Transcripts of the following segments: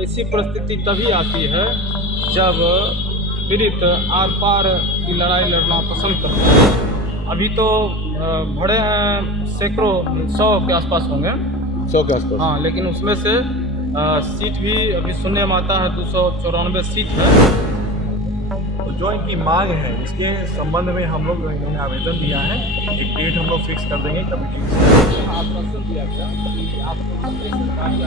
ऐसी परिस्थिति तभी आती है जब पीड़ित आर पार की लड़ाई लड़ना पसंद करता है। अभी तो भरे हैं सैकड़ों, 100 के आसपास होंगे, 100 के आसपास। हाँ, लेकिन उसमें से सीट भी अभी सुनने में आता है 294 सीट है। तो जो इनकी मांग है इसके संबंध में हम लोग इन्होंने आवेदन दिया है। एक डेट हम लोग फिक्स कर देंगे कमेटी से। आश्वासन दिया गया कि आपको सरकारी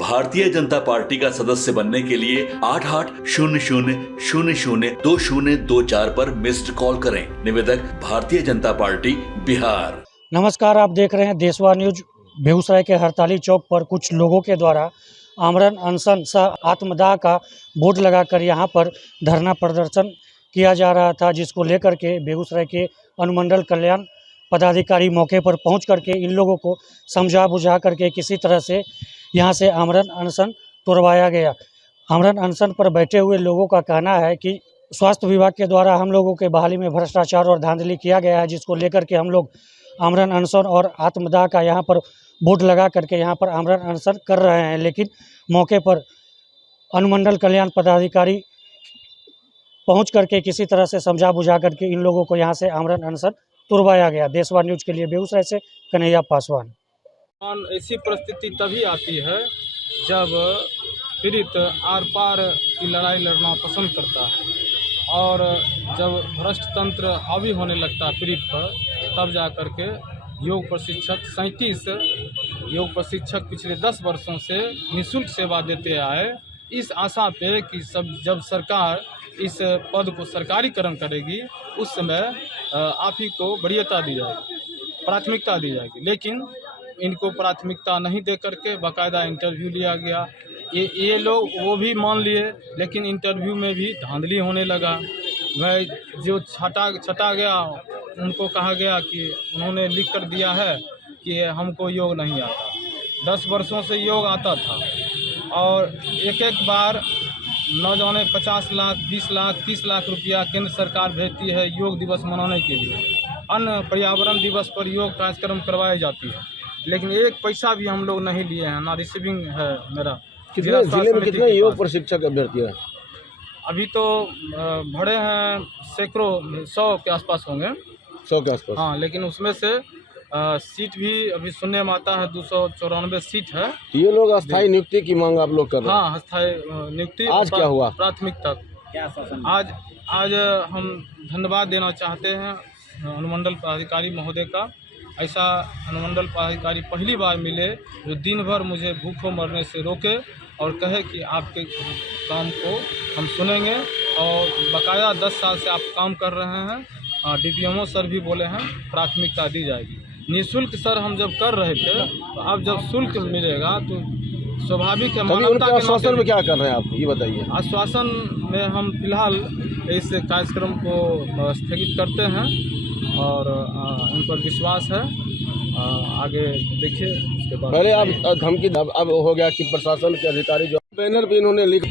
भारतीय जनता पार्टी का सदस्य बनने के लिए 8800002024 पर मिस्ड कॉल करें। निवेदक भारतीय जनता पार्टी बिहार। नमस्कार, आप देख रहे हैं देशवा न्यूज। बेगूसराय के हड़ताली चौक पर कुछ लोगों के द्वारा आमरण अनशन सह आत्मदाह का बोर्ड लगाकर यहां पर धरना प्रदर्शन किया जा रहा था, जिसको लेकर के बेगूसराय के अनुमंडल कल्याण पदाधिकारी मौके पर पहुंच करके इन लोगों को समझा बुझा करके किसी तरह से यहां से आमरण अनशन तोड़वाया गया। आमरण अनशन पर बैठे हुए लोगों का कहना है कि स्वास्थ्य विभाग के द्वारा हम लोगों के बहाली में भ्रष्टाचार और धांधली किया गया है, जिसको लेकर के हम लोग आमरण अनशन और आत्मदाह का यहाँ पर बोर्ड लगा करके यहाँ पर आमरण अनशन कर रहे हैं। लेकिन मौके पर अनुमंडल कल्याण पदाधिकारी पहुंच करके किसी तरह से समझा बुझा करके इन लोगों को यहाँ से आमरण अनशन तुड़वाया गया। देशवा न्यूज के लिए बेगूसराय से कन्हैया पासवान। ऐसी परिस्थिति तभी आती है जब पीड़ित आर पार की लड़ाई लड़ना पसंद करता है और जब भ्रष्ट तंत्र हावी होने लगता है पीड़ित पर, तब जा कर के योग प्रशिक्षक 37 योग प्रशिक्षक पिछले 10 वर्षों से निःशुल्क सेवा देते आए, इस आशा पे कि जब सरकार इस पद को सरकारीकरण करेगी उस समय आप ही को वरीयता दी जाएगी, प्राथमिकता दी जाएगी। लेकिन इनको प्राथमिकता नहीं दे करके बाकायदा इंटरव्यू लिया गया। ये लोग वो भी मान लिए, लेकिन इंटरव्यू में भी धांधली होने लगा। वह जो छटा गया उनको कहा गया कि उन्होंने लिख कर दिया है कि हमको योग नहीं आता। 10 वर्षों से योग आता था और एक बार न जाने 50 लाख, 20 लाख, 30 लाख रुपया केंद्र सरकार भेजती है योग दिवस मनाने के लिए। अन्य पर्यावरण दिवस पर योग कार्यक्रम करवाई जाती है, लेकिन एक पैसा भी हम लोग नहीं लिए हैं, ना रिसीविंग है मेरा। कितने जिले में कितने योग प्रशिक्षक अभ्यर्थी हैं? अभी तो भरे हैं सैकड़ों, 100 के आसपास होंगे, 100 के आसपास, हाँ, लेकिन उसमें से सीट भी अभी सुनने में आता है 294 सीट है। ये लोग अस्थायी नियुक्ति की मांग आप लोग कर रहे हैं? हाँ, अस्थायी नियुक्ति। आज क्या हुआ? प्राथमिकता आज हम धन्यवाद देना चाहते हैं अनुमंडल पदाधिकारी महोदय का। ऐसा अनुमंडल पदाधिकारी पहली बार मिले जो दिन भर मुझे भूखों मरने से रोके और कहे कि आपके काम को हम सुनेंगे और बकाया 10 साल से आप काम कर रहे हैं। DPMO सर भी बोले हैं प्राथमिकता दी जाएगी। निःशुल्क सर हम जब कर रहे थे, तो अब जब शुल्क मिलेगा तो स्वाभाविक है। उनके आश्वासन में क्या कर रहे हैं आप, ये बताइए। आश्वासन में हम फिलहाल इस कार्यक्रम को स्थगित करते हैं और इन पर विश्वास है। आगे देखिए उसके बाद। पहले आप धमकी, अब हो गया कि प्रशासन के अधिकारी जो बैनर भी इन्होंने लिख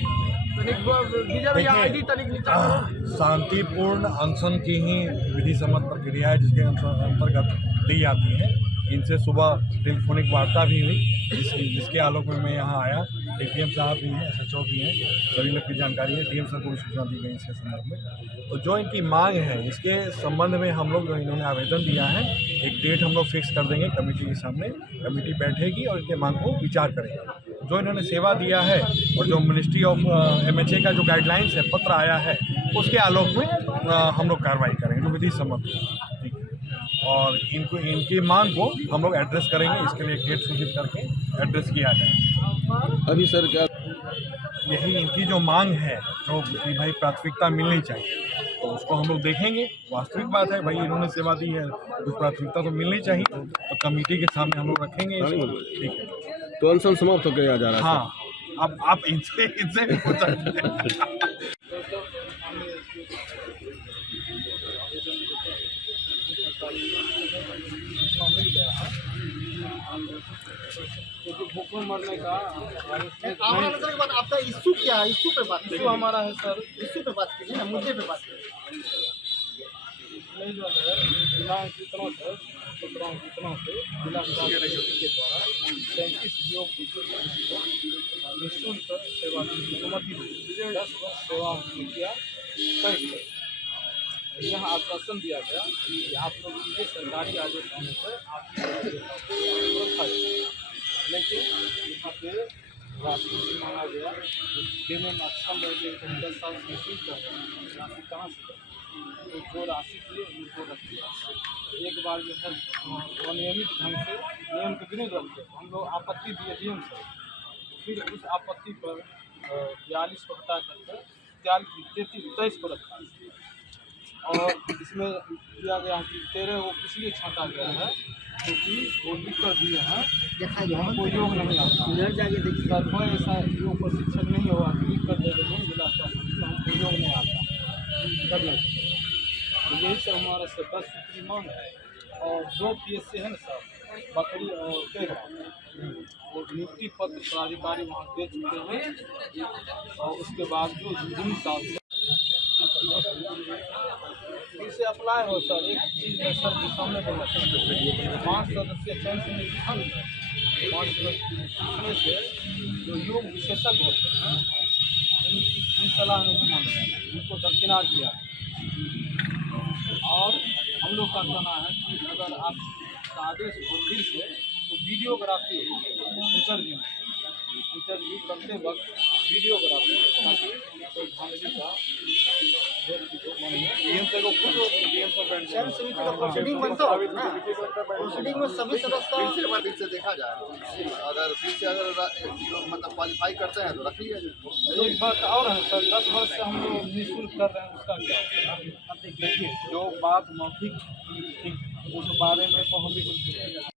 शांतिपूर्ण अनशन की ही विधि सम्मत प्रक्रिया है जिसके अंतर्गत दी जाती है। इनसे सुबह टेलीफोनिक वार्ता भी हुई जिसके आलोक में मैं यहाँ आया। APM साहब भी हैं, SHO भी हैं, सभी लोग की जानकारी है। DM सर को भी सूचना दी गई इसके संदर्भ में। तो जो इनकी मांग है इसके संबंध में हम लोग इन्होंने आवेदन दिया है। एक डेट हम लोग फिक्स कर देंगे कमेटी के सामने। कमेटी बैठेगी और इनके मांग को विचार करेगी। जो इन्होंने सेवा दिया है और जो मिनिस्ट्री ऑफ MHA का जो गाइडलाइंस है, पत्र आया है, उसके आलोक में हम लोग कार्रवाई करेंगे जो विधि सम्मत है, ठीक है। और इनकी मांग को हम लोग एड्रेस करेंगे। इसके लिए एक डेट सूचित करके एड्रेस किया जाए। अभी सर क्या यही इनकी जो मांग है, जो कि भाई प्राथमिकता मिलनी चाहिए, तो उसको हम लोग देखेंगे। वास्तविक बात है भाई, इन्होंने सेवा दी है तो प्राथमिकता तो मिलनी चाहिए, तो कमेटी के सामने हम लोग रखेंगे इसको, ठीक है। तो अनशन समाप्त हो गया जा रहा है? हाँ, अब आप इनसे भी पूछ सकते हैं। भूखों मरने का आपका इश्यू क्या है? इश्यू पे बात इश्यू हमारा है सर। इश्यू पे बात कीजिए ना, मुद्दे पे बात कीजिए। नहीं जो है दिमाग की तरह से तो तमाम सूचनाओं से जिला प्रशासन के द्वारा 37 योग को निःशुल्क सेवा की अनुमति दी। 10 वर्ष सेवा किया कैसे यह आश्वासन दिया गया कि आप लोग ये सरकारी आदेश होने से आपकी सुरक्षा देंगे। लेकिन यहाँ पे राशि भी मांगा गया देने में अक्षम रह गए। 10 साल से निःशुल्क कर रहे हैं, राशि कहाँ से दें? तो जो राशि दिए उनको रख दिया। एक बार जो है अनियमित ढंग से नियम के विरुद्ध रखते हम लोग आपत्ति दिए डीएम से। फिर उस आपत्ति पर 42 को हटा करके 23 को रखा और इसमें किया गया कि 13 वो इसलिए छांटा गया है क्योंकि वो लिख कर दिए हैं यहाँ कोई योग नहीं आता। कोई ऐसा योग प्रशिक्षक नहीं हुआ कि लिख कर दे देंगे जिला स्वास्थ्य हमको योग नहीं आता करने। तो यही सब हमारा से 10 सूत्री मांग है। और 2 PSC है ना सर बकरी और केरा वो नियुक्ति पत्र प्राधिकारी वहाँ दे चुके हैं। और उसके बाद जो जिन साल से अप्लाई हो सर एक चीज़ है सर के सामने देना चाहिए। 5 सदस्यीय चयन समिति है 5 सदस्य से जो योग विशेषज्ञ होते हैं उनकी सलाह नहीं मानते हैं, उनको दरकिनार किया। और हम लोग का कहना है कि अगर आप आदेश हो फिर से तो वीडियोग्राफी इंटरव्यू करते वक्त वीडियोग्राफी ताकि कोई धांधली का चयन समिति का प्रोसीडिंग बनता हो ना, प्रोसीडिंग में सभी सदस्य से देखा जाए अगर फिर से अगर मतलब क्वालिफाई करते हैं तो रख लिया जाए। एक बात और है सर 10 वर्ष से हम लोग निःशुल्क कर रहे हैं उसका क्या देखिए जो बात मौखिक थी उस बारे में तो हम भी कुछ